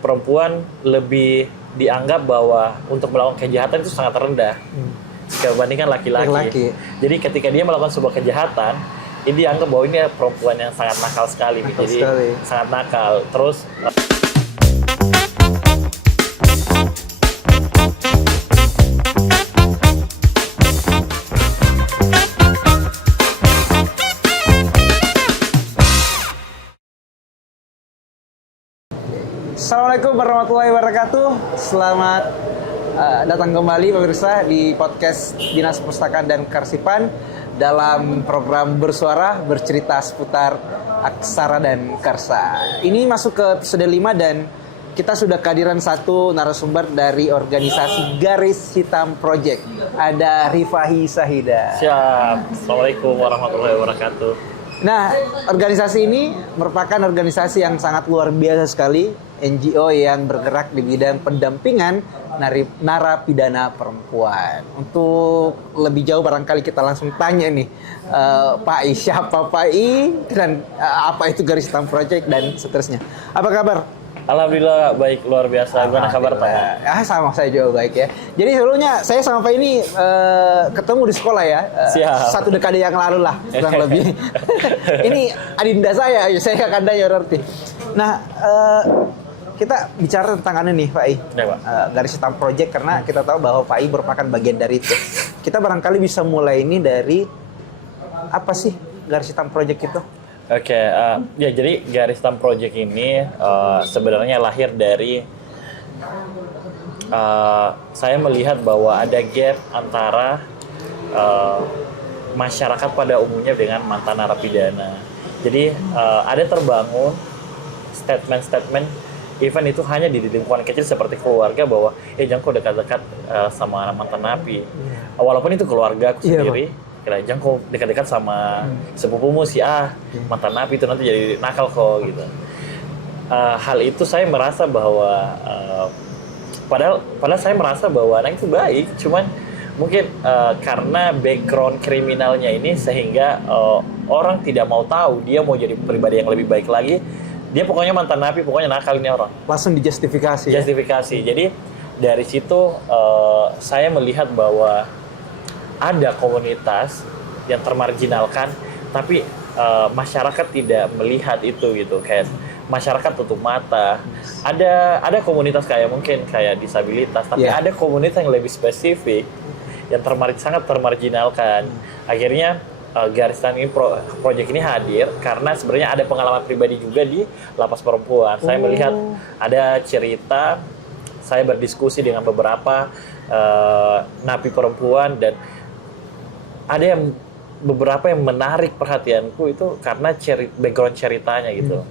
perempuan lebih dianggap bahwa untuk melakukan kejahatan itu sangat rendah dibandingkan laki-laki. Jadi ketika dia melakukan sebuah kejahatan, ini dianggap bahwa ini perempuan yang sangat nakal sekali. Sangat nakal. Terus Assalamualaikum warahmatullahi wabarakatuh. Selamat datang kembali pemirsa di podcast Dinas Perpustakaan dan Kearsipan dalam program Bersuara bercerita seputar aksara dan karsa. Ini masuk ke episode 5 dan kita sudah kehadiran satu narasumber dari organisasi Garis Hitam Project. Ada Rifahi Sahida. siap. Assalamualaikum warahmatullahi wabarakatuh. Nah, organisasi ini merupakan organisasi yang sangat luar biasa sekali, NGO yang bergerak di bidang pendampingan narapidana perempuan. Untuk lebih jauh barangkali kita langsung tanya nih, Pak I, siapa Pak I, dan apa itu Garis Hitam Project dan seterusnya. Apa kabar? Alhamdulillah baik, luar biasa. Gimana kabar Pak? Sama saya juga baik ya. Jadi sebelumnya saya sama Pak ini ketemu di sekolah ya. Siap. 1 dekade yang lalu lah kurang lebih. Ini adinda saya kakandanya berarti. Nah, kita bicara tentang nih Pak I. Ya, Pak. Garis Hitam Project karena kita tahu bahwa Pak I merupakan bagian dari itu. Kita barangkali bisa mulai ini dari apa sih Garis Hitam Project itu? Oke, ya jadi Garis Hitam Project ini sebenarnya lahir dari saya melihat bahwa ada gap antara masyarakat pada umumnya dengan mantan narapidana. Jadi ada terbangun statement-statement, even itu hanya di lingkungan kecil seperti keluarga bahwa jangan kau dekat-dekat sama mantan napi. Walaupun itu keluarga aku sendiri. Jangan kok dekat-dekat sama sepupumu si mantan napi itu nanti jadi nakal kok gitu. Hal itu saya merasa bahwa padahal saya merasa bahwa anak itu baik, cuman mungkin karena background kriminalnya ini sehingga orang tidak mau tahu dia mau jadi pribadi yang lebih baik lagi. Dia pokoknya mantan napi, pokoknya nakal ini orang. Langsung dijustifikasi. Justifikasi. Jadi dari situ saya melihat bahwa ada komunitas yang termarginalkan, tapi masyarakat tidak melihat itu gitu. Kayak masyarakat tutup mata. Ada komunitas kayak disabilitas, tapi ada komunitas yang lebih spesifik yang sangat termarginalkan. Akhirnya Garis Hitam Project ini hadir karena sebenarnya ada pengalaman pribadi juga di lapas perempuan. Saya melihat ada cerita, saya berdiskusi dengan beberapa napi perempuan dan ada beberapa yang menarik perhatianku itu karena background ceritanya gitu.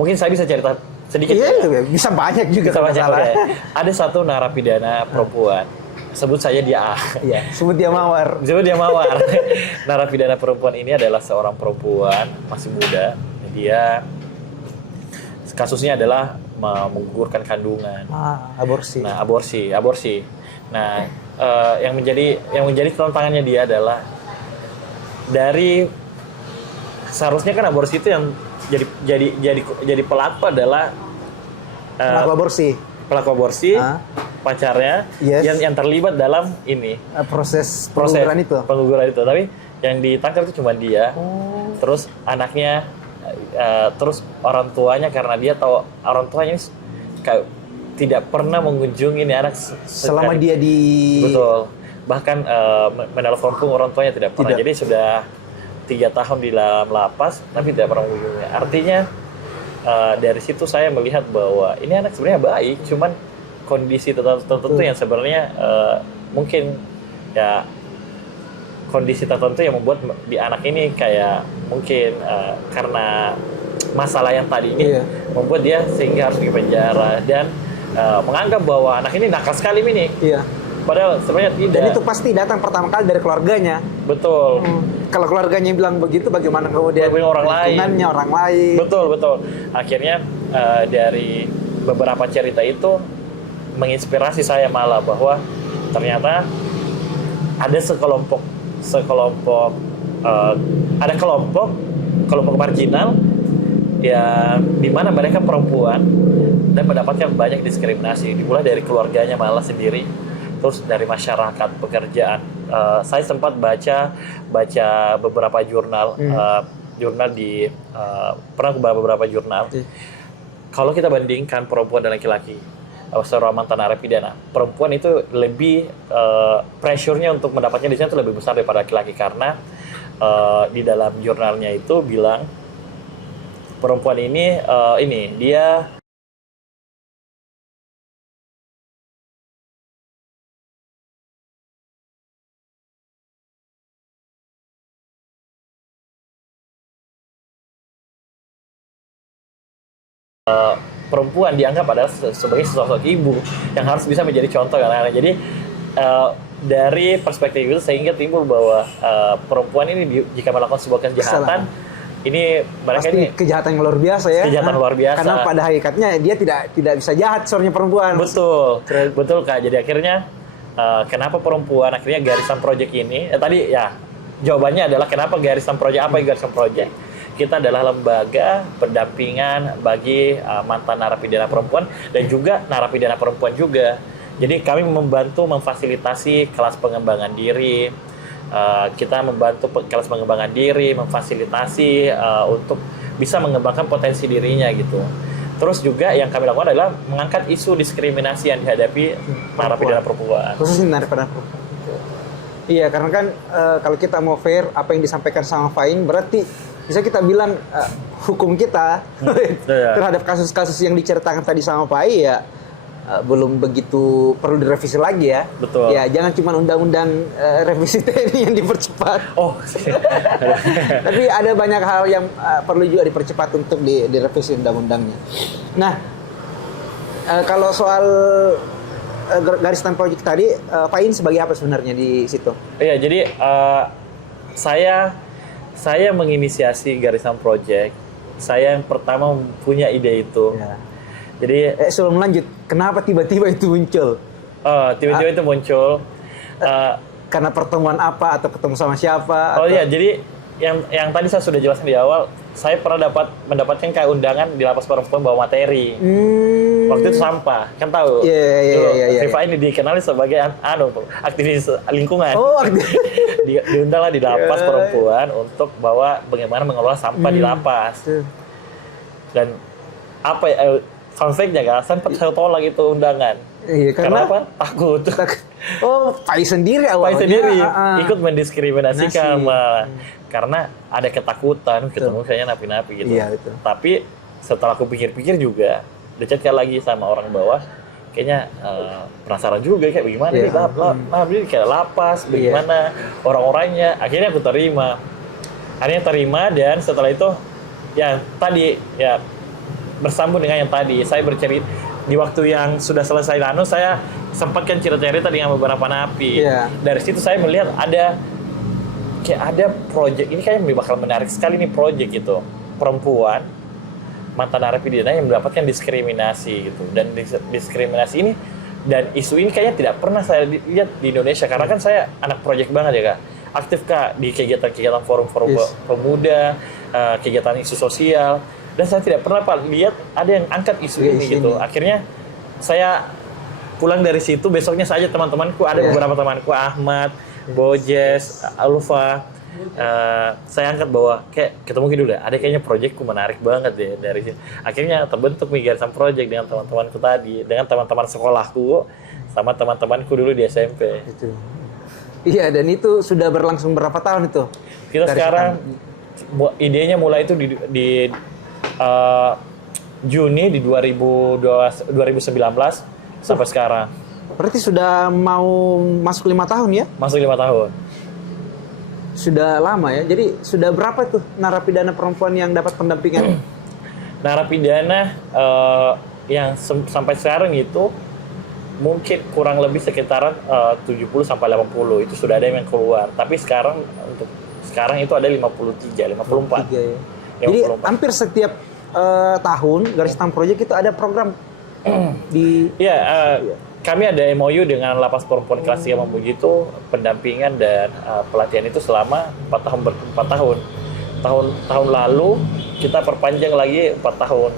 Mungkin saya bisa cerita sedikit. Iya, bisa banyak juga. Bisa banyak. Okay. Ada satu narapidana perempuan. Sebut saja dia A. Iya, sebut dia Mawar. Narapidana perempuan ini adalah seorang perempuan masih muda. Dia kasusnya adalah menggugurkan kandungan. Aborsi. Nah, aborsi. Nah, yang menjadi tantangannya dia adalah dari seharusnya kan aborsi itu yang jadi pelaku adalah pelaku aborsi pacarnya yang terlibat dalam ini proses pengguguran itu. Tapi yang ditangkap itu cuma dia. Terus anaknya, terus orang tuanya karena dia tahu orang tuanya kayak tidak pernah mengunjungi ini anak selama dia di betul, bahkan menelpon pun orang tuanya tidak pernah. Jadi sudah 3 tahun di dalam lapas tapi tidak pernah mengunjungi. Artinya dari situ saya melihat bahwa ini anak sebenarnya baik, cuman kondisi tertentu yang sebenarnya mungkin ya kondisi tertentu yang membuat di anak ini kayak mungkin karena masalah yang tadi ini membuat dia sehingga harus dipenjara dan menganggap bahwa anak ini nakal sekali ini. Iya. Padahal sebenarnya tidak. Dan itu pasti datang pertama kali dari keluarganya. Betul. Kalau keluarganya bilang begitu, bagaimana kemudian orang lain? Betul. Akhirnya dari beberapa cerita itu menginspirasi saya malah bahwa ternyata ada kelompok marginal yang dimana mereka perempuan dan mendapatkan banyak diskriminasi, dimulai dari keluarganya malah sendiri, terus dari masyarakat, pekerjaan. Saya sempat baca beberapa jurnal, jurnal di pernah baca beberapa jurnal. Kalau kita bandingkan perempuan dan laki-laki, seorang mantan narapidana, perempuan itu lebih pressure-nya untuk mendapatnya di sana itu lebih besar daripada laki-laki, karena di dalam jurnalnya itu bilang perempuan ini dia perempuan dianggap adalah sebagai sosok ibu yang harus bisa menjadi contoh yang anak-anak. Jadi dari perspektif itu sehingga timbul bahwa perempuan ini jika melakukan sebuah kejahatan, ini mereka pasti ini kejahatan yang luar biasa ya. Kejahatan luar biasa. Karena pada hakikatnya dia tidak bisa jahat seorang perempuan. Betul, betul Kak. Jadi akhirnya kenapa perempuan akhirnya Garisan Project ini? Tadi ya jawabannya adalah kenapa Garisan Project? Apa yang Garisan Project? Kita adalah lembaga pendampingan bagi mantan narapidana perempuan dan juga narapidana perempuan juga. Jadi kami membantu memfasilitasi kelas pengembangan diri. Kita membantu kelas pengembangan diri, memfasilitasi untuk bisa mengembangkan potensi dirinya gitu. Terus juga yang kami lakukan adalah mengangkat isu diskriminasi yang dihadapi narapidana perempuan. Khususnya narapidana perempuan. Iya, karena kan kalau kita mau fair, apa yang disampaikan sama Fain berarti bisa kita bilang hukum kita terhadap kasus-kasus yang diceritakan tadi sama Pai ya belum begitu perlu direvisi lagi ya. Betul. Ya jangan cuma undang-undang revisi TNI yang dipercepat. Oh. Tapi ada banyak hal yang perlu juga dipercepat untuk direvisi undang-undangnya. Nah, kalau soal Garisan Project tadi, Fain sebagai apa sebenarnya di situ? Iya, jadi saya menginisiasi Garisan Project. Saya yang pertama punya ide itu. Ya. Jadi sebelum lanjut, kenapa tiba-tiba itu muncul? Tiba-tiba itu muncul. Karena pertemuan apa atau ketemu sama siapa? Oh iya, jadi yang tadi saya sudah jelaskan di awal, saya pernah mendapatkan kayak undangan di lapas perempuan bawa materi. Waktu itu sampah, kan tahu? Iya. Rifa ini dikenali sebagai aktivis lingkungan. Oh, diundanglah di lapas perempuan untuk bawa bagaimana mengelola sampah di lapas. Dan apa ya konfliknya kan? Saya tolak itu undangan. Iya, karena apa? Takut. Oh, Pai sendiri awalnya. Pai sendiri ikut mendiskriminasikan malah. Karena ada ketakutan ketemu kayaknya napi-napi gitu. Iya, betul. Tapi setelah aku pikir-pikir juga, dicatkan lagi sama orang bawah, kayaknya penasaran juga kayak bagaimana nih ini kayak lapas, bagaimana orang-orangnya. Akhirnya aku terima. Dan setelah itu ya tadi ya bersambung dengan yang tadi saya bercerita di waktu yang sudah selesai saya sempatkan cerita-cerita dengan beberapa napi. Dari situ saya melihat ada project ini kayaknya bakal menarik sekali nih project gitu, perempuan mantan narapidana yang mendapatkan diskriminasi gitu, dan diskriminasi ini dan isu ini kayaknya tidak pernah saya lihat di Indonesia karena kan saya anak project banget ya Kak, aktif Kak di kegiatan-kegiatan forum-forum pemuda, kegiatan isu sosial, dan saya tidak pernah Pak lihat ada yang angkat isu ini gitu. Akhirnya saya pulang dari situ, besoknya saja teman-temanku ada beberapa temanku Ahmad, Bojes, Alfa, saya angkat bahwa kayak ketemu dulu deh, ada kayaknya proyekku menarik banget deh dari sini. Akhirnya terbentuk Garisan Project dengan teman-temanku tadi, dengan teman-teman sekolahku, sama teman-temanku dulu di SMP. Iya, dan itu sudah berlangsung berapa tahun itu? Kita sekarang idenya mulai itu di Juni di 2019 sampai sekarang. Berarti sudah mau masuk 5 tahun ya? Masuk 5 tahun. Sudah lama ya. Jadi sudah berapa tuh narapidana perempuan yang dapat pendampingan? Narapidana yang sampai sekarang itu mungkin kurang lebih sekitaran 70 sampai 80 itu sudah ada yang keluar. Tapi sekarang itu ada 53, 54. Ya. Jadi hampir setiap tahun Garisan Project itu ada program di kami ada MOU dengan Lapas Perempuan Kelas 3 Mamuju itu pendampingan dan pelatihan itu selama 4 tahun. Tahun lalu kita perpanjang lagi 4 tahun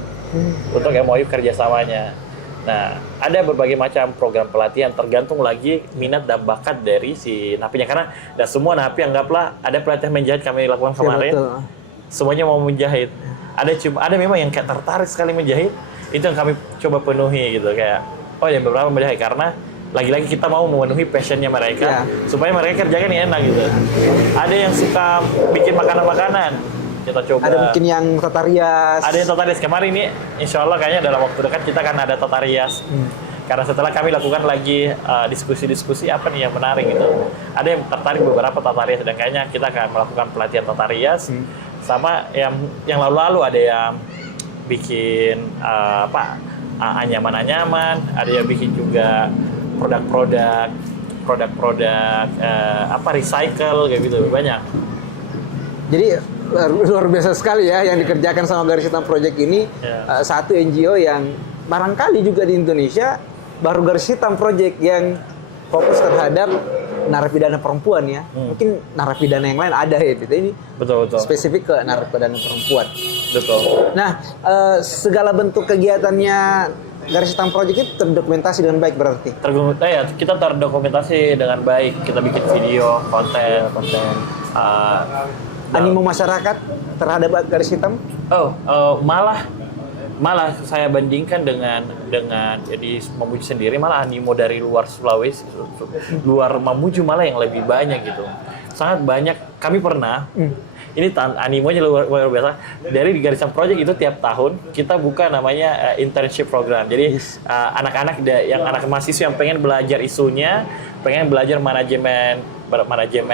untuk MOU kerjasamanya. Nah, ada berbagai macam program pelatihan tergantung lagi minat dan bakat dari si napinya, karena dan semua napi anggaplah ada pelatihan menjahit kami lakukan kemarin, semuanya mau menjahit. Ada memang yang kayak tertarik sekali menjahit, itu yang kami coba penuhi gitu, kayak yang beberapa menjahit karena lagi-lagi kita mau memenuhi passionnya mereka supaya mereka kerjakan yang enak gitu. Ada yang suka bikin makanan-makanan, kita coba. Ada mungkin yang tata rias. Ada yang tata rias. Kemarin ini insya Allah kayaknya dalam waktu dekat kita akan ada tata rias. Karena setelah kami lakukan lagi diskusi-diskusi apa nih yang menarik gitu. Ada yang tertarik beberapa tata rias, dan kayaknya kita akan melakukan pelatihan tata rias. Sama yang lalu-lalu ada yang bikin anyaman-anyaman, ada yang bikin juga produk-produk recycle kayak gitu, banyak. Jadi luar biasa sekali ya yang dikerjakan sama Garis Hitam Project ini. Satu NGO yang barangkali juga di Indonesia baru Garis Hitam Project yang fokus terhadap narapidana perempuan ya. Mungkin narapidana yang lain ada ya, ini betul. Spesifik ke narapidana perempuan. Betul. Nah, segala bentuk kegiatannya Garis Hitam Project itu terdokumentasi dengan baik berarti. Kita terdokumentasi dengan baik. Kita bikin video, konten. Animo masyarakat terhadap Garis Hitam? Malah saya bandingkan dengan jadi Mamuju sendiri, malah animo dari luar Sulawesi, luar Mamuju malah yang lebih banyak gitu. Sangat banyak. Kami pernah ini animonya luar biasa. Dari Garis Hitam Project itu tiap tahun kita buka namanya internship program. Jadi anak-anak yang anak mahasiswa yang pengen belajar isunya, pengen belajar manajemen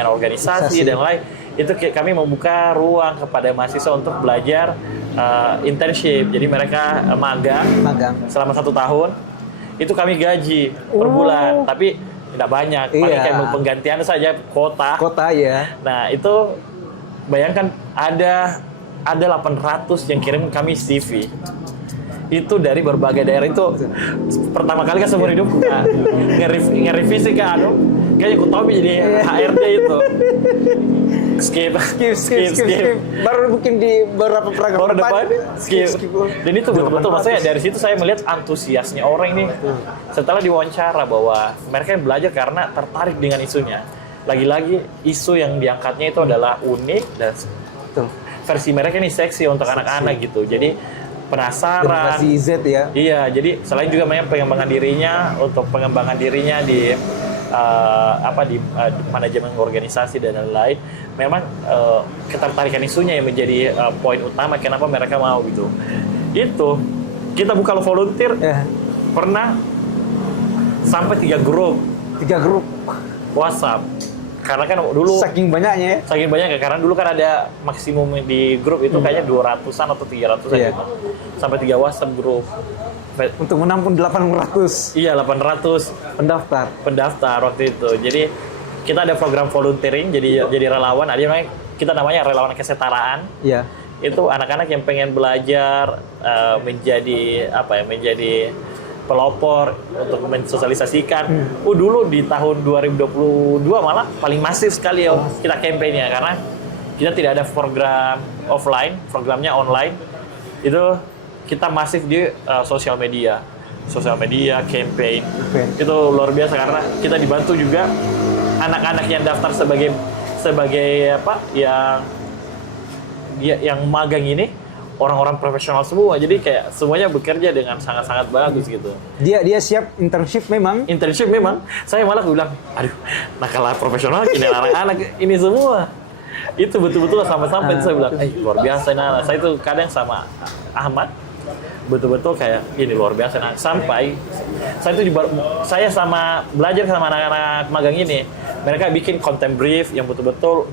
organisasi dan lain, itu kami membuka ruang kepada mahasiswa untuk belajar internship. Jadi mereka magang selama 1 tahun. Itu kami gaji per bulan, tapi tidak banyak. Paling kayak penggantian saja kota ya. Nah, itu bayangkan ada 800 yang kirim kami CV. Itu dari berbagai daerah. Itu pertama kali kan seumur hidup nge-revisi kan. Kayaknya aku tahu jadi HRD itu. Skip. Baru mungkin di beberapa program depan skip. Dan itu betul-betul maksudnya dari situ saya melihat antusiasnya orang ini. Setelah diwawancara bahwa mereka yang belajar karena tertarik dengan isunya. Lagi-lagi isu yang diangkatnya itu adalah unik dan versi mereka ini seksi untuk anak-anak gitu. Jadi penasaran. Generasi Z ya. Iya, jadi selain juga pengembangan dirinya di manajemen organisasi dan lain-lain, memang ketertarikan isunya yang menjadi poin utama kenapa mereka mau gitu. Itu kita buka volunteer pernah sampai 3 grup WhatsApp. Karena kan dulu saking banyaknya karena dulu kan ada maksimum di grup itu kayaknya 200-an atau 300-an gitu. Sampai 3 WhatsApp grup untuk menampung 800. Iya, 800 pendaftar waktu itu. Jadi kita ada program volunteering, jadi relawan. Ada yang kita namanya relawan kesetaraan. Iya. Itu anak-anak yang pengen belajar menjadi pelopor untuk mensosialisasikan. Dulu di tahun 2022 malah paling masif sekali kita kampanye karena kita tidak ada program offline, programnya online. Itu kita masif di sosial media campaign. Itu luar biasa karena kita dibantu juga anak-anak yang daftar sebagai yang magang ini orang-orang profesional semua, jadi kayak semuanya bekerja dengan sangat-sangat bagus gitu. Dia siap internship memang. Saya malah bilang, aduh, nakalah profesional gini anak-anak ini semua. Itu betul-betul sampai saya bilang, luar biasa. Nah, saya itu kadang sama Ahmad betul-betul kayak ini luar biasa. Nah, sampai saya sama belajar sama anak-anak magang ini, mereka bikin content brief yang betul-betul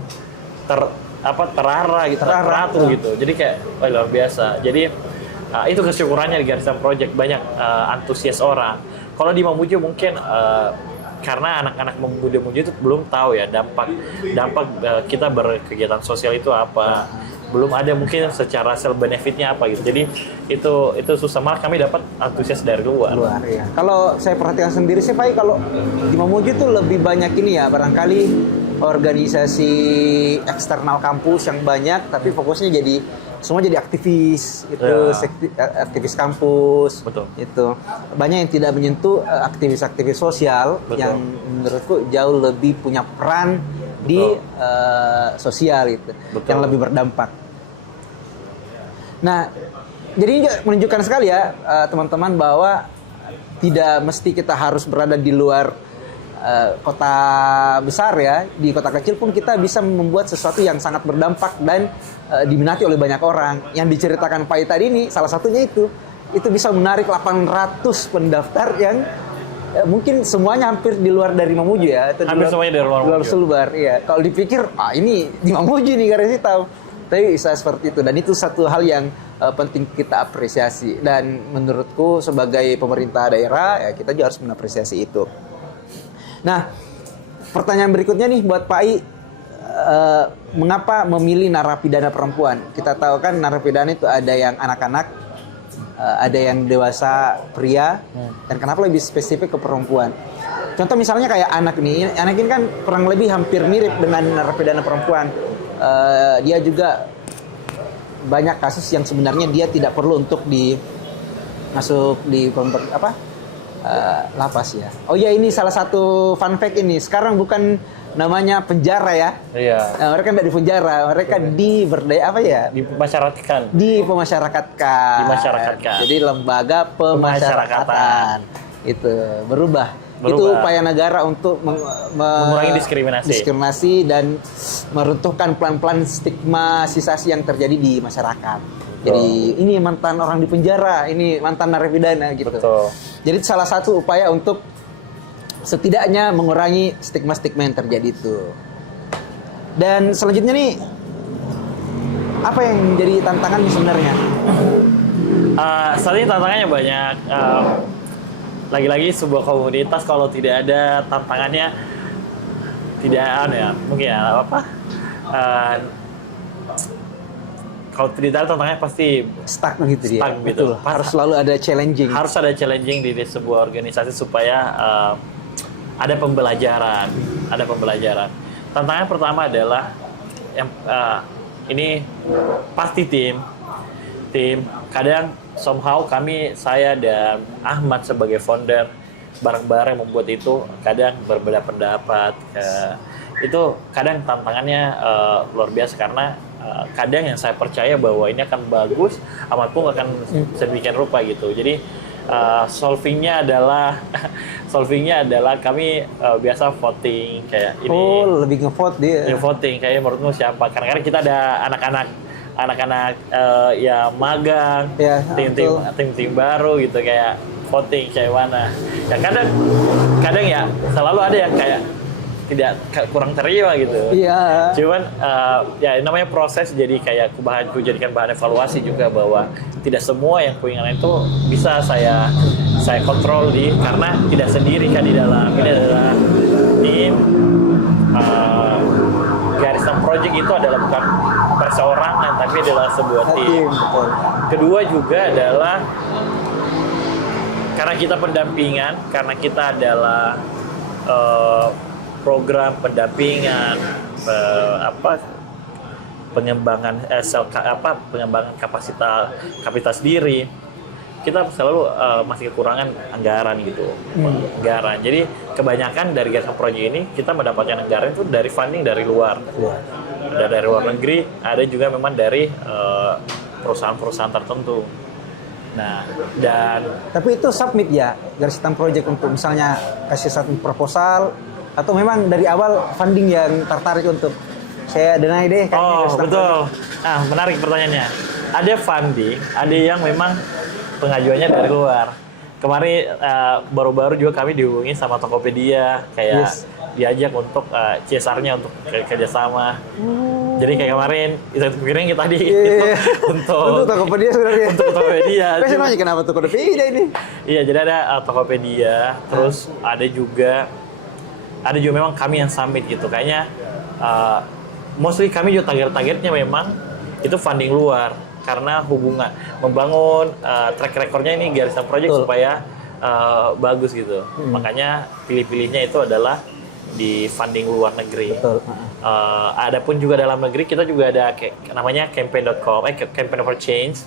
terarah gitu, teratur gitu. Jadi kayak luar biasa. Jadi itu kesyukurannya di Garis Hitam Project, banyak antusias orang. Kalau di Mamuju mungkin karena anak-anak muda-muda itu belum tahu ya dampak kita berkegiatan sosial itu apa. Belum ada mungkin secara self benefitnya apa gitu. Jadi itu susah, malah kami dapat antusias dari luar ya. Kalau saya perhatikan sendiri sih Pak, kalau di Mamuju itu lebih banyak ini ya, barangkali organisasi eksternal kampus yang banyak, tapi fokusnya jadi semua jadi aktivis itu, aktivis kampus. Betul. Itu banyak yang tidak menyentuh aktivis-aktivis sosial. Betul. Yang menurutku jauh lebih punya peran di sosial itu. Betul. Yang lebih berdampak. Nah, jadi ini menunjukkan sekali ya teman-teman bahwa tidak mesti kita harus berada di luar kota besar ya. Di kota kecil pun kita bisa membuat sesuatu yang sangat berdampak dan diminati oleh banyak orang. Yang diceritakan Pak I tadi ini salah satunya itu bisa menarik 800 pendaftar yang mungkin semuanya hampir di luar dari Mamuju ya. Hampir semuanya dari luar Mamuju. Sulbar, iya. Kalau dipikir, ini di Mamuju nih garis hitam. Tapi bisa seperti itu, dan itu satu hal yang penting kita apresiasi. Dan menurutku sebagai pemerintah daerah ya kita juga harus mengapresiasi itu. Nah, pertanyaan berikutnya nih buat Pak I, mengapa memilih narapidana perempuan? Kita tahu kan narapidana itu ada yang anak-anak, ada yang dewasa pria, dan kenapa lebih spesifik ke perempuan? Contoh misalnya kayak anak ini kan kurang lebih hampir mirip dengan narapidana perempuan. Dia juga banyak kasus yang sebenarnya dia tidak perlu untuk masuk di lapas ya. Oh ya, ini salah satu fun fact ini. Sekarang bukan namanya penjara ya. Iya. Nah, mereka tidak di penjara, mereka Dimasyarakatkan. Dipemasyarakatkan. Dimasyarakatkan. Jadi lembaga pemasyarakatan. Itu berubah. Itu upaya negara untuk mengurangi diskriminasi dan meruntuhkan pelan-pelan stigmatisasi yang terjadi di masyarakat. Jadi ini mantan orang di penjara, ini mantan narapidana gitu. Betul. Jadi salah satu upaya untuk setidaknya mengurangi stigma-stigma yang terjadi itu. Dan selanjutnya nih, apa yang menjadi tantangannya sebenarnya? Saat ini tantangannya banyak. Lagi-lagi sebuah komunitas kalau tidak ada tantangannya mungkin kalau tidak ada tantangannya pasti stuck gitu dia. Betul. Harus selalu ada challenging. Harus ada challenging di sebuah organisasi supaya ada pembelajaran. Tantangan pertama adalah ini pasti tim kadang somehow saya dan Ahmad sebagai founder bareng-bareng membuat itu kadang berbeda pendapat. Itu kadang tantangannya luar biasa karena kadang yang saya percaya bahwa ini akan bagus, Ahmad pun akan sedemikian rupa gitu. Jadi solvingnya adalah kami biasa voting kayak ini. Oh, lebih ngevote dia. Voting kayak menurutmu siapa? Kadang-kadang kita ada anak-anak ya magang, ya, tim baru gitu, kayak voting kayak mana. Ya kadang ya selalu ada yang kayak tidak kurang terima gitu. Iya. Cuman ya namanya proses, jadi kayak ku jadikan bahan evaluasi juga bahwa tidak semua yang kuinginkan itu bisa saya kontrol karena tidak sendiri kan di dalam. Ini adalah tim Garisan Project itu adalah bukan perseorangan tapi adalah sebuah tim. Betul. Kedua juga adalah karena kita pendampingan, karena kita adalah program pendampingan pengembangan kapasitas diri, kita selalu masih kekurangan anggaran gitu. Anggaran. Jadi kebanyakan dari Garisan Project ini kita mendapatkan anggaran itu dari funding dari luar. Ada dari luar negeri, ada juga memang dari perusahaan-perusahaan tertentu. Nah, tapi itu submit ya Garisan Project untuk misalnya kasih satu proposal, atau memang dari awal funding yang tertarik untuk saya denai deh. Oh betul. Nah, menarik pertanyaannya. Ada funding, ada yang memang pengajuannya dari luar. Kemarin baru-baru juga kami dihubungi sama Tokopedia, kayak diajak untuk CSR-nya untuk kerjasama. Jadi kayak kemarin itu pikirin kita untuk Tokopedia sebenarnya. Untuk Tokopedia. Saya nanya kenapa Tokopedia ini? Iya, jadi ada Tokopedia, terus ada juga memang kami yang summit gitu. Kayaknya mostly kami juga targetnya memang itu funding luar, karena hubungan membangun track recordnya ini Garisan Project supaya bagus gitu. Makanya pilih-pilihnya itu adalah di funding luar negeri. Betul. Adapun juga dalam negeri kita juga ada namanya campaign.com, Campaign for Change.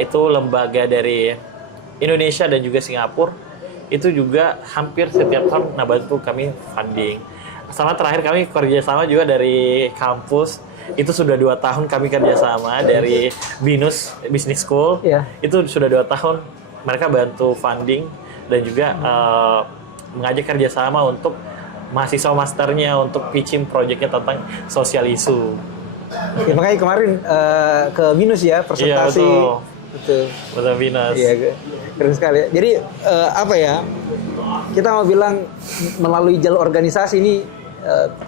Itu lembaga dari Indonesia dan juga Singapura. Itu juga hampir setiap tahun bantu kami funding. Sama terakhir kami kerjasama juga dari kampus. Itu sudah 2 tahun kami kerjasama dari BINUS Business School. Itu sudah 2 tahun mereka bantu funding dan juga mengajak kerjasama untuk mahasiswa masternya untuk pitching projectnya tentang sosial isu. Ya, makanya kemarin ke BINUS ya presentasi. Iya, betul. Betul BINUS. Iya, keren sekali. Jadi apa ya? Kita mau bilang melalui jalur organisasi ini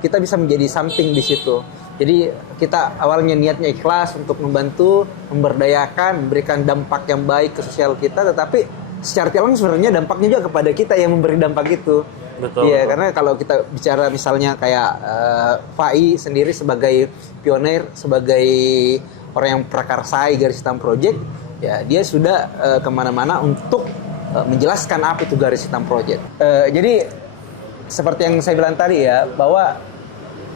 kita bisa menjadi something di situ. Jadi kita awalnya niatnya ikhlas untuk membantu, memberdayakan, memberikan dampak yang baik ke sosial kita, tetapi secara tidak langsung sebenarnya dampaknya juga kepada kita yang memberi dampak itu. Betul. Iya, karena kalau kita bicara misalnya kayak FAI sendiri sebagai pionir, sebagai orang yang prakarsai garis hitam project, ya dia sudah kemana-mana untuk menjelaskan apa itu garis hitam project. Jadi seperti yang saya bilang tadi ya, bahwa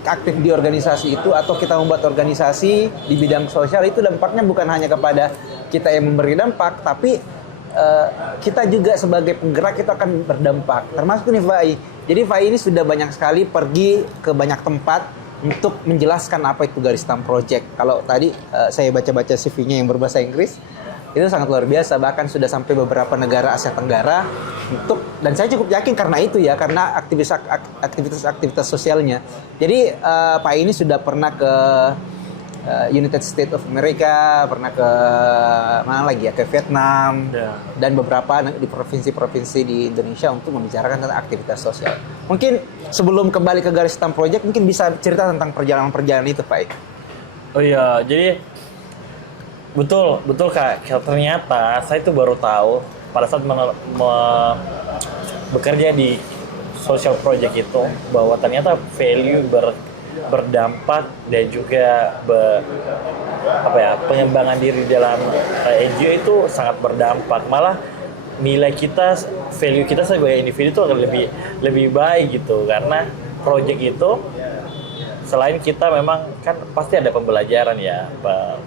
aktif di organisasi itu atau kita membuat organisasi di bidang sosial itu dampaknya bukan hanya kepada kita yang memberi dampak, tapi kita juga sebagai penggerak itu akan berdampak. Termasuk nih FAI. Jadi FAI ini sudah banyak sekali pergi ke banyak tempat untuk menjelaskan apa itu garis hitam project. Kalau tadi saya baca-baca CV-nya yang berbahasa Inggris, itu sangat luar biasa, bahkan sudah sampai beberapa negara Asia Tenggara dan saya cukup yakin karena itu ya, karena aktivitas sosialnya. Jadi Pak ini sudah pernah ke United States of America, pernah ke mana lagi ya, ke Vietnam, dan beberapa di provinsi-provinsi di Indonesia untuk membicarakan tentang aktivitas sosial. Mungkin sebelum kembali ke garis hitam project, mungkin bisa cerita tentang perjalanan itu Pak. Oh iya, jadi betul Kak. Ternyata saya itu baru tahu pada saat bekerja di social project itu bahwa ternyata value berdampak dan juga pengembangan diri dalam NGO itu sangat berdampak. Malah nilai kita, value kita sebagai individu itu akan lebih baik gitu, karena project itu selain kita memang kan pasti ada pembelajaran ya,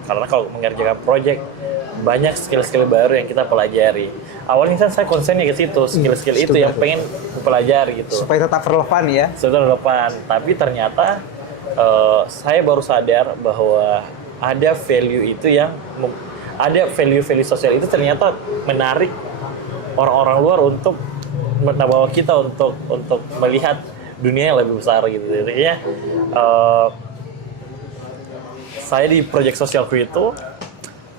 karena kalau mengerjakan project banyak skill-skill baru yang kita pelajari. Awalnya kan saya konsennya ke situ, skill-skill itu yang pengen pelajari gitu. Supaya tetap relevan ya. Supaya relevan. Tapi ternyata saya baru sadar bahwa ada value itu yang ada value-value sosial itu ternyata menarik orang-orang luar untuk membawa kita untuk melihat dunia yang lebih besar gitu. Jadinya saya di project sosialku itu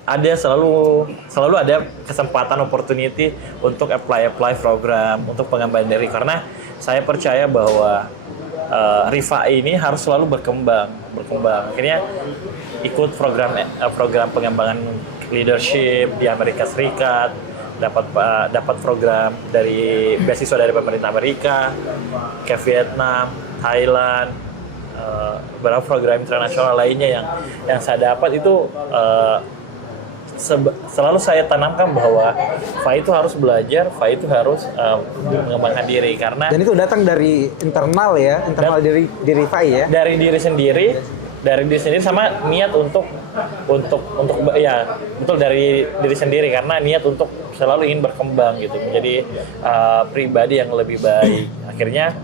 ada selalu ada kesempatan opportunity untuk apply program untuk pengembangan diri, karena saya percaya bahwa Rifa ini harus selalu berkembang. Akhirnya ikut program pengembangan leadership di Amerika Serikat, dapat program dari beasiswa dari pemerintah Amerika ke Vietnam, Thailand, beberapa program internasional lainnya yang saya dapat itu selalu saya tanamkan bahwa FAI itu harus belajar, FAI itu harus mengembangkan diri, karena dan itu datang dari internal diri FAI ya, dari diri sendiri sama niat untuk ya betul, dari diri sendiri, karena niat untuk selalu ingin berkembang gitu, menjadi pribadi yang lebih baik. Akhirnya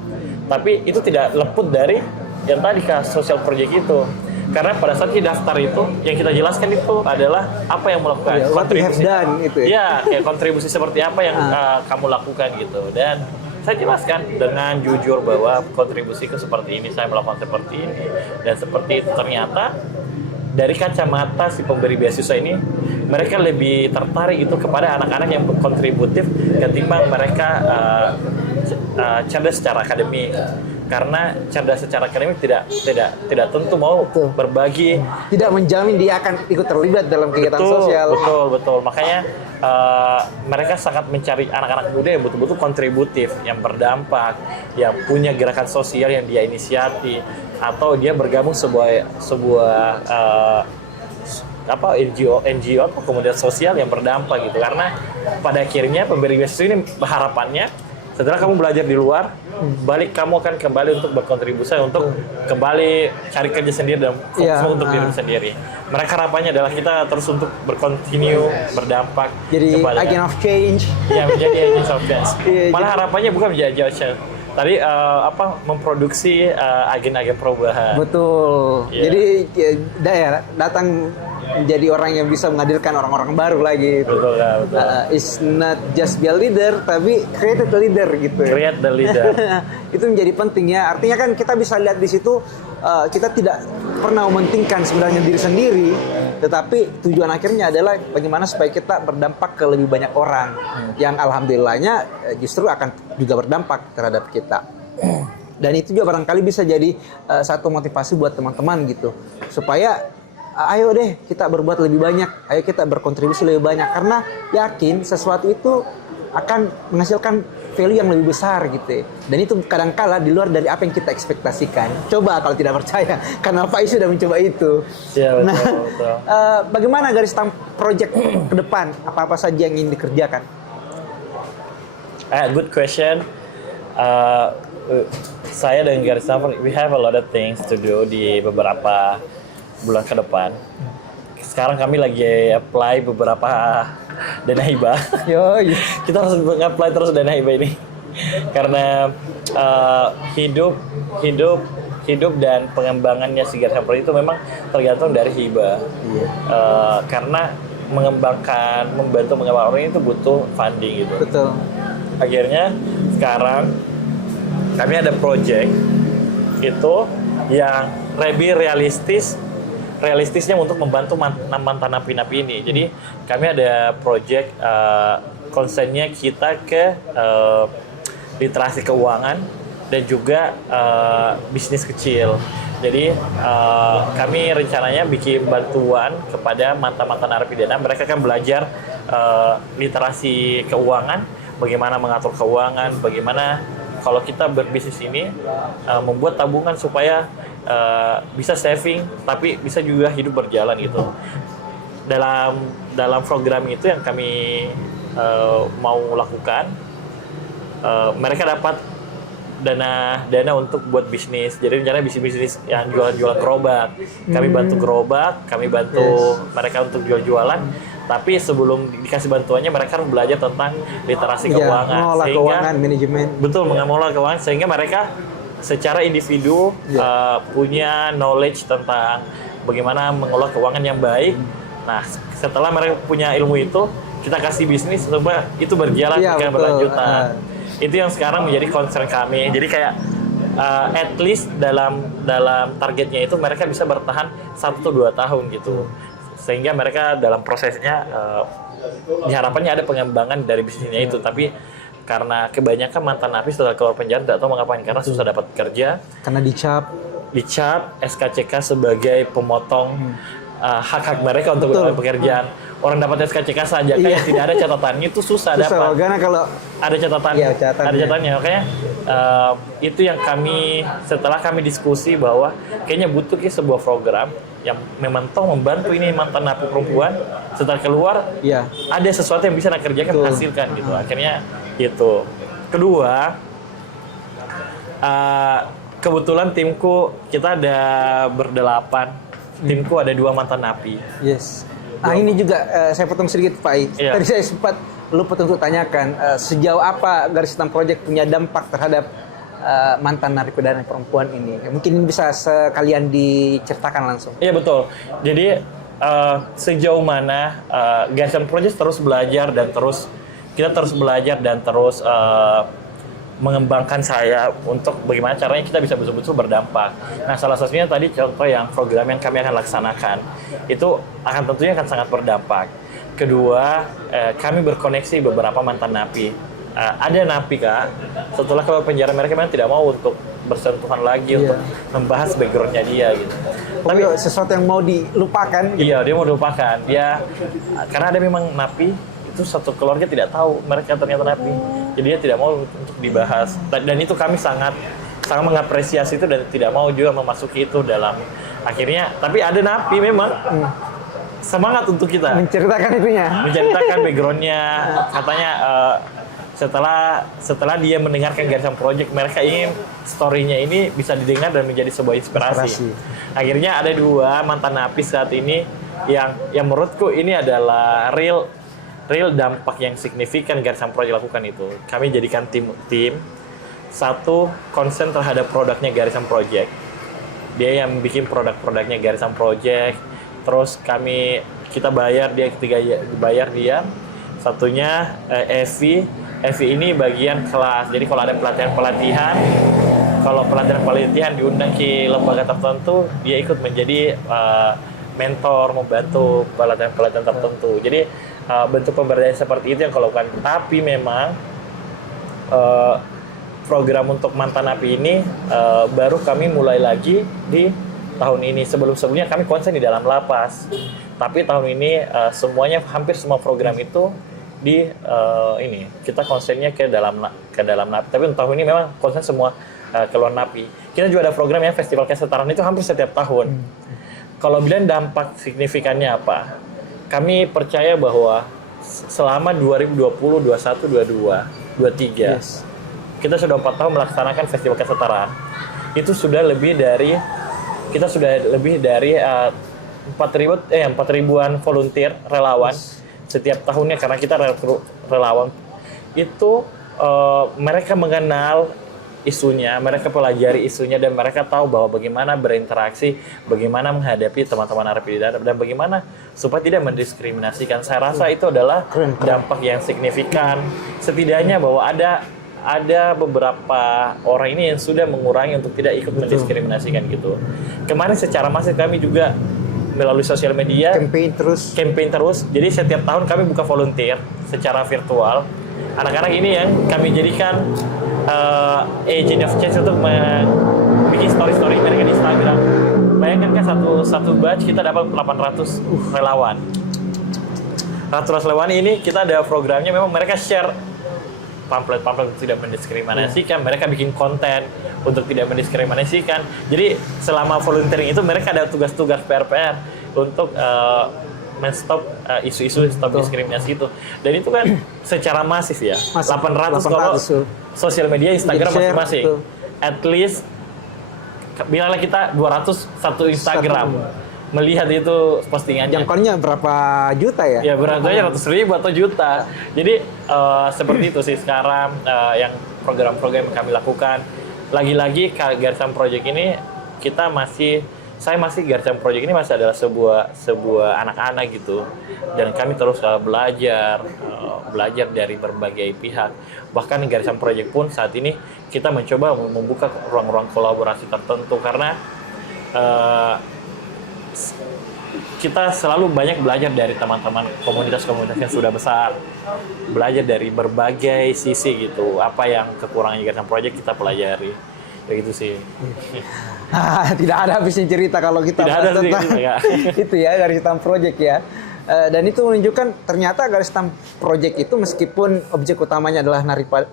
tapi itu tidak luput dari yang tadi social project itu. Karena pada saat kita daftar itu, yang kita jelaskan itu adalah apa yang melakukan kontribusi itu ya. Ya, kayak kontribusi seperti apa yang kamu lakukan gitu. Dan saya jelaskan dengan jujur bahwa kontribusiku seperti ini, saya melakukan seperti ini dan seperti itu. Ternyata dari kacamata si pemberi beasiswa ini, mereka lebih tertarik itu kepada anak-anak yang kontributif ketimbang mereka cerdas secara akademik. Karena cerdas secara akademik tidak tentu mau berbagi, tidak menjamin dia akan ikut terlibat dalam kegiatan sosial. Betul. Makanya mereka sangat mencari anak-anak muda yang betul-betul kontributif, yang berdampak, yang punya gerakan sosial yang dia inisiasi, atau dia bergabung sebuah NGO atau komunitas sosial yang berdampak gitu. Karena pada akhirnya pemberi beasiswa ini harapannya Setelah kamu belajar di luar, balik kamu akan kembali untuk berkontribusi untuk kembali cari kerja sendiri dan fokus untuk diri sendiri. Mereka harapannya adalah kita terus untuk berkontinu, berdampak. Jadi agent of change. Ya, menjadi agent of change. Malah jadi, harapannya bukan menjadi agent of change. Tadi memproduksi agen-agen perubahan. Betul. Jadi datang menjadi orang yang bisa menghadirkan orang-orang baru lagi. Betul. It's not just be a leader, tapi create a leader gitu. Create the leader. Itu menjadi penting ya. Artinya kan kita bisa lihat di situ kita tidak pernah mementingkan sebenarnya diri sendiri, tetapi tujuan akhirnya adalah bagaimana supaya kita berdampak ke lebih banyak orang yang alhamdulillahnya justru akan juga berdampak terhadap kita. Dan itu juga barangkali bisa jadi satu motivasi buat teman-teman gitu, supaya ayo deh kita berbuat lebih banyak, ayo kita berkontribusi lebih banyak, karena yakin sesuatu itu akan menghasilkan value yang lebih besar gitu. Dan itu kadang-kala di luar dari apa yang kita ekspektasikan. Coba kalau tidak percaya, karena Pak Is sudah mencoba itu. Ya, betul, nah, betul. Bagaimana garis project ke depan? Apa-apa saja yang ingin dikerjakan? Good question. Saya dan garis tampar, we have a lot of things to do di beberapa bulan ke depan. Sekarang kami lagi apply beberapa dana hibah. Kita harus apply terus dana hibah ini karena hidup dan pengembangannya si Garis Tampar itu memang tergantung dari hibah. Karena membantu mengembangkan orang itu butuh funding gitu. Betul. Akhirnya sekarang kami ada project itu yang lebih realistisnya untuk membantu mantan napi-napi ini. Jadi kami ada project concernnya kita ke literasi keuangan dan juga bisnis kecil. Jadi kami rencananya bikin bantuan kepada mantan-mantan narapidana. Mereka akan belajar literasi keuangan, bagaimana mengatur keuangan, bagaimana kalau kita berbisnis ini membuat tabungan supaya bisa saving tapi bisa juga hidup berjalan gitu. Dalam program itu yang kami mau lakukan, mereka dapat dana untuk buat bisnis. Jadi rencananya bisnis yang jualan gerobak. Kami bantu gerobak, kami bantu mereka untuk jualan. Tapi sebelum dikasih bantuannya, mereka harus belajar tentang literasi keuangan, mengelola keuangan, manajemen. Betul, mengelola keuangan sehingga mereka secara individu punya knowledge tentang bagaimana mengelola keuangan yang baik. Nah, setelah mereka punya ilmu itu, kita kasih bisnis supaya itu berjalan dengan berlanjutan. Itu yang sekarang menjadi concern kami. Jadi kayak at least dalam targetnya itu mereka bisa bertahan 1-2 tahun gitu. Sehingga mereka dalam prosesnya diharapkannya ada pengembangan dari bisnisnya itu. Tapi karena kebanyakan mantan napi setelah keluar penjara tidak tahu mengapain karena susah dapat kerja. Karena dicap SKCK sebagai pemotong hak-hak mereka untuk pekerjaan. Orang dapat SKCK saja kayak tidak ada catatannya itu susah dapat. Karena kalau ada catatan, ada catatannya. Makanya itu yang setelah kami diskusi bahwa kayaknya butuh sebuah program yang memang membantu ini mantan napi perempuan setelah keluar ada sesuatu yang bisa nak kerjakan menghasilkan gitu. Akhirnya gitu. Kedua, kebetulan timku kita ada berdelapan. Timku ada 2 mantan napi. Ini juga saya potong sedikit Pak I. Tadi saya sempat lupa untuk tanyakan sejauh apa Garis Hitam Project punya dampak terhadap mantan narapidana perempuan ini. Mungkin bisa sekalian diceritakan langsung. Iya betul. Jadi sejauh mana Garis Hitam Project terus belajar dan terus belajar dan terus mengembangkan saya untuk bagaimana caranya kita bisa betul-betul berdampak. Nah, salah satunya tadi contoh yang program yang kami akan laksanakan itu tentunya akan sangat berdampak. Kedua, kami berkoneksi beberapa mantan napi. Ada napi Kak, setelah keluar penjara mereka memang tidak mau untuk bersentuhan lagi untuk membahas backgroundnya dia gitu. Tapi sesuatu yang mau dilupakan. Iya, dia mau dilupakan. Karena ada memang napi itu satu keluarga tidak tahu mereka ternyata napi. Jadi dia tidak mau untuk dibahas. Dan itu kami sangat mengapresiasi itu dan tidak mau juga memasuki itu dalam akhirnya. Tapi ada napi memang semangat untuk kita menceritakan itunya. Menceritakan backgroundnya. Katanya setelah dia mendengarkan Garisan Project, mereka ingin story-nya ini bisa didengar dan menjadi sebuah inspirasi. Akhirnya ada 2 mantan napi saat ini yang menurutku ini adalah real dampak yang signifikan Garisan Project lakukan itu. Kami jadikan tim satu konsen terhadap produknya Garisan Project. Dia yang bikin produk-produknya Garisan Project. Terus kita bayar dia, ketiga bayar dia. Satunya Evi ini bagian kelas. Jadi kalau ada pelatihan, kalau pelatihan diundang ke lembaga tertentu, dia ikut menjadi mentor, membantu pelatihan tertentu. Jadi bentuk pemberdayaan seperti itu yang kau lakukan. Tapi memang program untuk mantan napi ini baru kami mulai lagi di tahun ini. Sebelumnya kami konsen di dalam lapas. Tapi tahun ini hampir semua program itu kita konsennya ke dalam napi. Tapi untuk tahun ini memang konsen semua keluar napi. Kita juga ada program yang festival kesetaraan itu hampir setiap tahun. Kalau bilang dampak signifikannya apa? Kami percaya bahwa selama 2020, 21, 22, 23 kita sudah 4 tahun melaksanakan festival kesetaraan. Itu sudah lebih dari 4.000-an volunteer relawan setiap tahunnya, karena kita relawan itu mereka mengenal isunya, mereka pelajari isunya, dan mereka tahu bahwa bagaimana berinteraksi, bagaimana menghadapi teman-teman narapidana, dan bagaimana supaya tidak mendiskriminasikan. Saya rasa itu adalah dampak yang signifikan. Setidaknya bahwa ada beberapa orang ini yang sudah mengurangi untuk tidak ikut mendiskriminasikan gitu. Kemarin secara masif kami juga melalui sosial media campaign terus. Jadi setiap tahun kami buka volunteer secara virtual. Anak-anak ini yang kami jadikan agent of change untuk bikin story mereka di Instagram. Bayangkan kan satu batch kita dapat 800 relawan. 800 relawan ini kita ada programnya, memang mereka share pamflet-pamflet untuk tidak mendiskriminasikan, mereka bikin konten untuk tidak mendiskriminasikan. Jadi selama volunteering itu mereka ada tugas-tugas PR untuk men-stop isu-isu stop diskriminasi itu. Dan itu kan secara masif ya. 800 kalau sosial media Instagram masing-masing. At least bilanglah kita 200 satu Instagram melihat itu postingannya. Jangkauannya berapa juta ya? Ya berarti ratus ribu atau juta. Jadi seperti itu sih sekarang yang program-program yang kami lakukan. Lagi-lagi Garisan Project ini saya masih Garisan Project ini masih adalah sebuah anak-anak gitu, dan kami terus belajar dari berbagai pihak. Bahkan Garisan Project pun saat ini kita mencoba membuka ruang-ruang kolaborasi tertentu, karena kita selalu banyak belajar dari teman-teman komunitas-komunitas yang sudah besar, belajar dari berbagai sisi gitu. Apa yang kekurangannya Garisan Project kita pelajari, kayak gitu sih. Tidak ada habisnya cerita kalau kita bahas tentang itu ya, Garisan Project ya. Dan itu menunjukkan ternyata Garisan Project itu meskipun objek utamanya adalah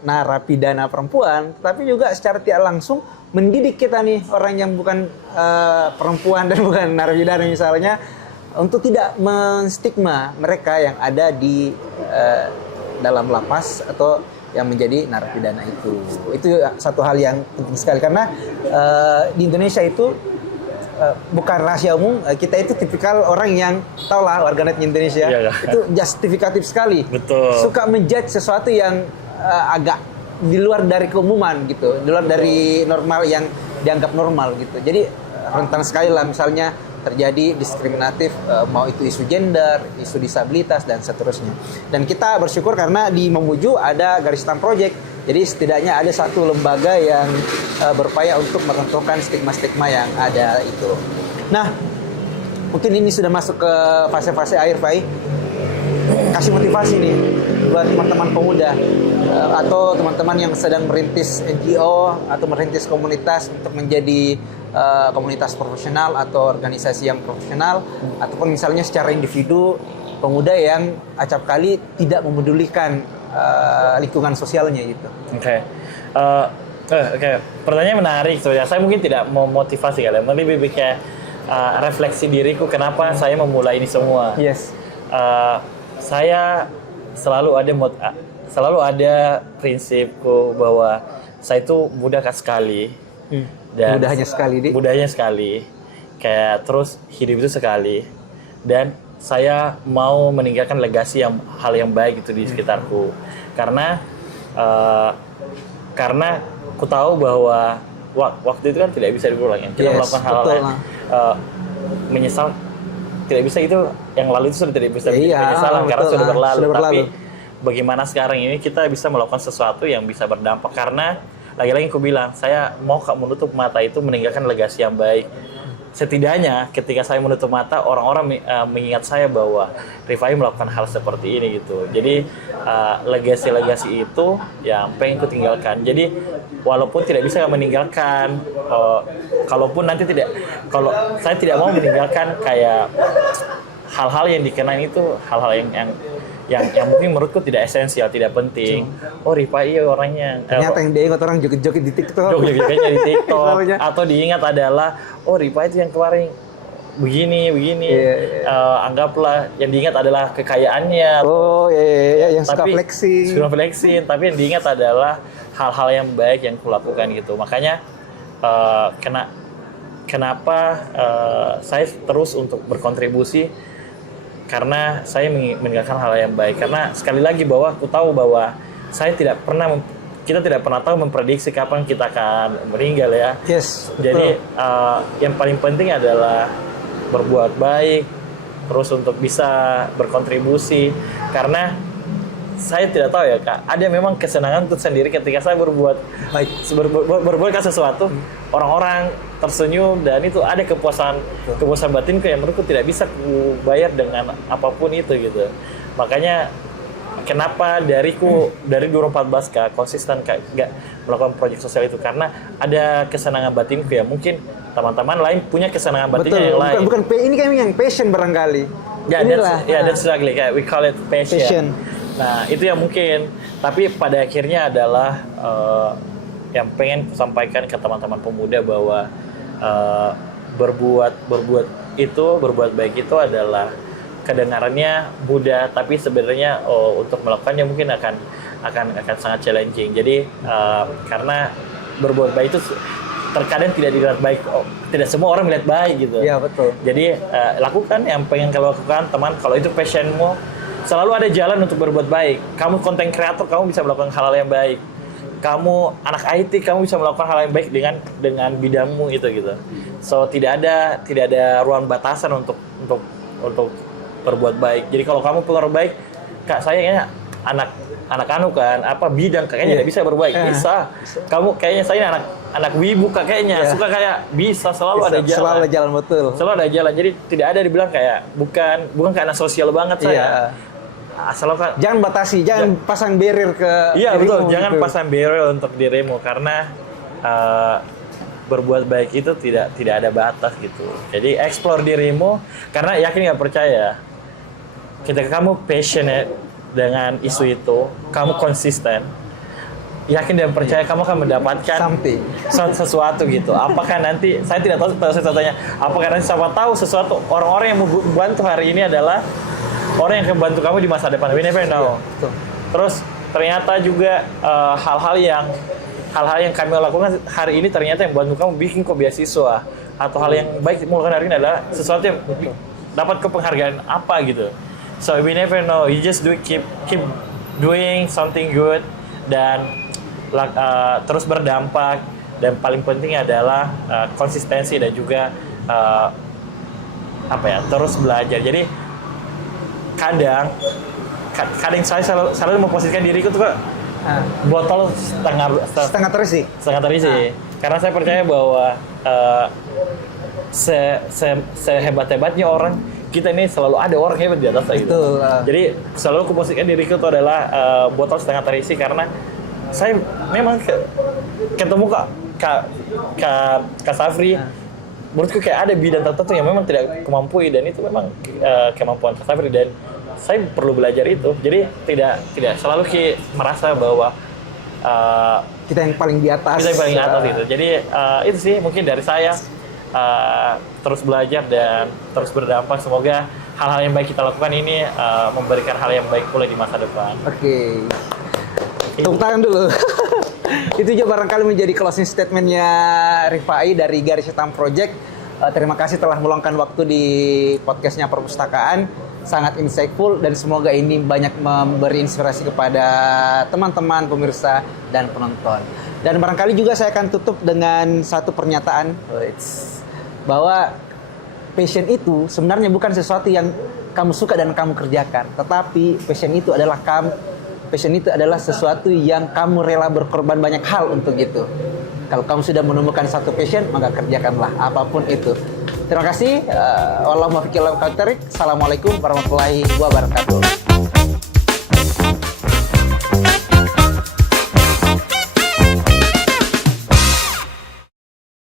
narapidana perempuan, tapi juga secara tidak langsung mendidik kita nih, orang yang bukan perempuan dan bukan narapidana misalnya, untuk tidak menstigma mereka yang ada di dalam lapas atau yang menjadi narapidana itu. Itu satu hal yang penting sekali, karena di Indonesia itu bukan rahasia umum, kita itu tipikal orang yang, tau lah warganet Indonesia, itu justifikatif sekali. Betul. Suka menjudge sesuatu yang agak di luar dari keumuman gitu, di luar dari normal yang dianggap normal gitu. Jadi rentan sekali lah misalnya terjadi diskriminatif, mau itu isu gender, isu disabilitas, dan seterusnya. Dan kita bersyukur karena di Mamuju ada Garisan Project, jadi setidaknya ada satu lembaga yang berupaya untuk meruntuhkan stigma-stigma yang ada itu. Nah, mungkin ini sudah masuk ke fase-fase akhir, Fai. Kasih motivasi nih buat teman-teman pemuda atau teman-teman yang sedang merintis NGO atau merintis komunitas untuk menjadi komunitas profesional atau organisasi yang profesional, ataupun misalnya secara individu pemuda yang acap kali tidak memedulikan lingkungan sosialnya gitu. Oke. Pertanyaan menarik ya. Saya mungkin tidak mau motivasi kalian, lebih kayak refleksi diriku kenapa saya memulai ini semua. Yes. Saya selalu ada selalu ada prinsipku bahwa saya itu mudah sekali dan mudahnya sekali kayak terus hidup itu sekali dan saya mau meninggalkan legasi hal yang baik itu di sekitarku karena aku tahu bahwa waktu itu kan tidak bisa diulang ya. Kita melakukan hal yang menyesal tidak bisa, itu yang lalu itu sudah tidak bisa penyesalan karena sudah berlalu. Tapi bagaimana sekarang ini kita bisa melakukan sesuatu yang bisa berdampak, karena lagi-lagi aku bilang saya mau menutup mata itu meninggalkan legasi yang baik. Setidaknya ketika saya menutup mata, orang-orang mengingat saya bahwa Rifai melakukan hal seperti ini gitu. Jadi legasi-legasi itu yang pengen ku tinggalkan. Jadi walaupun tidak bisa meninggalkan, kalaupun nanti kalau saya tidak mau meninggalkan kayak hal-hal yang dikenang itu hal-hal yang mungkin menurutku tidak esensial, tidak penting. Oh, Rifai orangnya ternyata yang diingat orang joget-joget di TikTok. Joget-jogetnya di TikTok atau diingat adalah oh Rifai itu yang kemarin begini. Anggaplah yang diingat adalah kekayaannya. Oh iya, yang suka flexing. Tapi yang diingat adalah hal-hal yang baik yang kulakukan gitu. Makanya kenapa saya terus untuk berkontribusi, karena saya meninggalkan hal yang baik. Karena sekali lagi bahwa aku tahu bahwa kita tidak pernah tahu memprediksi kapan kita akan meninggal ya. Yes. Jadi yang paling penting adalah berbuat baik, terus untuk bisa berkontribusi. Karena saya tidak tahu ya Kak, ada memang kesenangan untuk sendiri ketika saya berbuat sesuatu, orang-orang tersenyum dan itu ada kepuasan batinku yang menurutku tidak bisa ku bayar dengan apapun itu gitu. Makanya kenapa dari 2014 Kak konsisten Kak nggak melakukan proyek sosial itu, karena ada kesenangan batinku ya. Mungkin teman-teman lain punya kesenangan batinnya yang lain. Bukan ini kan yang passion barangkali. That's exactly kayak we call it passion. Nah, itu yang mungkin, tapi pada akhirnya adalah yang pengen sampaikan ke teman-teman pemuda bahwa berbuat baik itu adalah kedengarannya mudah, tapi sebenarnya untuk melakukannya mungkin akan sangat challenging. Jadi karena berbuat baik itu terkadang tidak dilihat baik, tidak semua orang melihat baik gitu. Iya betul. Jadi lakukan yang pengen kalian lakukan, teman. Kalau itu passionmu, selalu ada jalan untuk berbuat baik. Kamu konten kreator, kamu bisa melakukan hal-hal yang baik. Kamu anak IT, kamu bisa melakukan hal yang baik dengan bidangmu itu gitu. So tidak ada ruang batasan untuk berbuat baik. Jadi kalau kamu berbuat baik, Kak, saya kayaknya anak bidang kayaknya tidak bisa berbaik. Bisa. Kamu kayaknya saya anak wibu Kak, kayaknya suka kayak bisa, selalu ada jalan. Selalu ada jalan, betul. Selalu ada jalan. Jadi tidak ada dibilang kayak bukan kayak anak sosial banget saya. Asal kan jangan batasi, jangan pasang barrier ke iya dirimu, betul, jangan gitu. pasang barrier untuk dirimu, karena berbuat baik itu tidak ada batas gitu. Jadi explore dirimu, karena yakin nggak percaya, ketika kamu passionate dengan isu itu, kamu konsisten, yakin dan percaya kamu akan mendapatkan sesuatu gitu. Apakah nanti, saya tidak tahu sesuatunya, apakah nanti siapa tahu sesuatu, orang-orang yang membantu hari ini adalah orang yang akan bantu kamu di masa depan. We never know. Terus ternyata juga hal-hal yang kami lakukan hari ini ternyata yang bantu kamu bikin kok beasiswa atau hal yang baik melakukan hari ini adalah sesuatu yang dapat ke penghargaan apa gitu. So we never know. You just keep doing something good dan terus berdampak, dan paling penting adalah konsistensi dan juga terus belajar. Jadi kadang saya selalu memposisikan diriku tuh Kak, botol setengah terisi. Karena saya percaya bahwa sehebat-hebatnya orang, kita ini selalu ada orang hebat di atas gitu. Jadi selalu kuposisikan diriku itu adalah botol setengah terisi, karena saya memang ketemu Kak Safri. Menurutku kayak ada bidang tertentu yang memang tidak kemampui, dan itu memang kemampuan Kak Safri, dan saya perlu belajar itu. Jadi tidak selalu merasa bahwa kita yang paling di atas. Gitu. Jadi itu sih mungkin dari saya, terus belajar dan terus berdampak. Semoga hal-hal yang baik kita lakukan ini memberikan hal yang baik pula di masa depan. Oke. Tepuk tangan dulu. Itu juga barangkali menjadi closing statementnya Rifai dari Garis Hitam Project. Terima kasih telah meluangkan waktu di podcastnya Perpustakaan. Sangat insightful dan semoga ini banyak memberi inspirasi kepada teman-teman pemirsa dan penonton. Dan barangkali juga saya akan tutup dengan satu pernyataan bahwa passion itu sebenarnya bukan sesuatu yang kamu suka dan kamu kerjakan, tetapi passion itu adalah sesuatu yang kamu rela berkorban banyak hal untuk itu. Kalau kamu sudah menemukan satu passion, maka kerjakanlah apapun itu. Terima kasih. Assalamualaikum warahmatullahi wabarakatuh.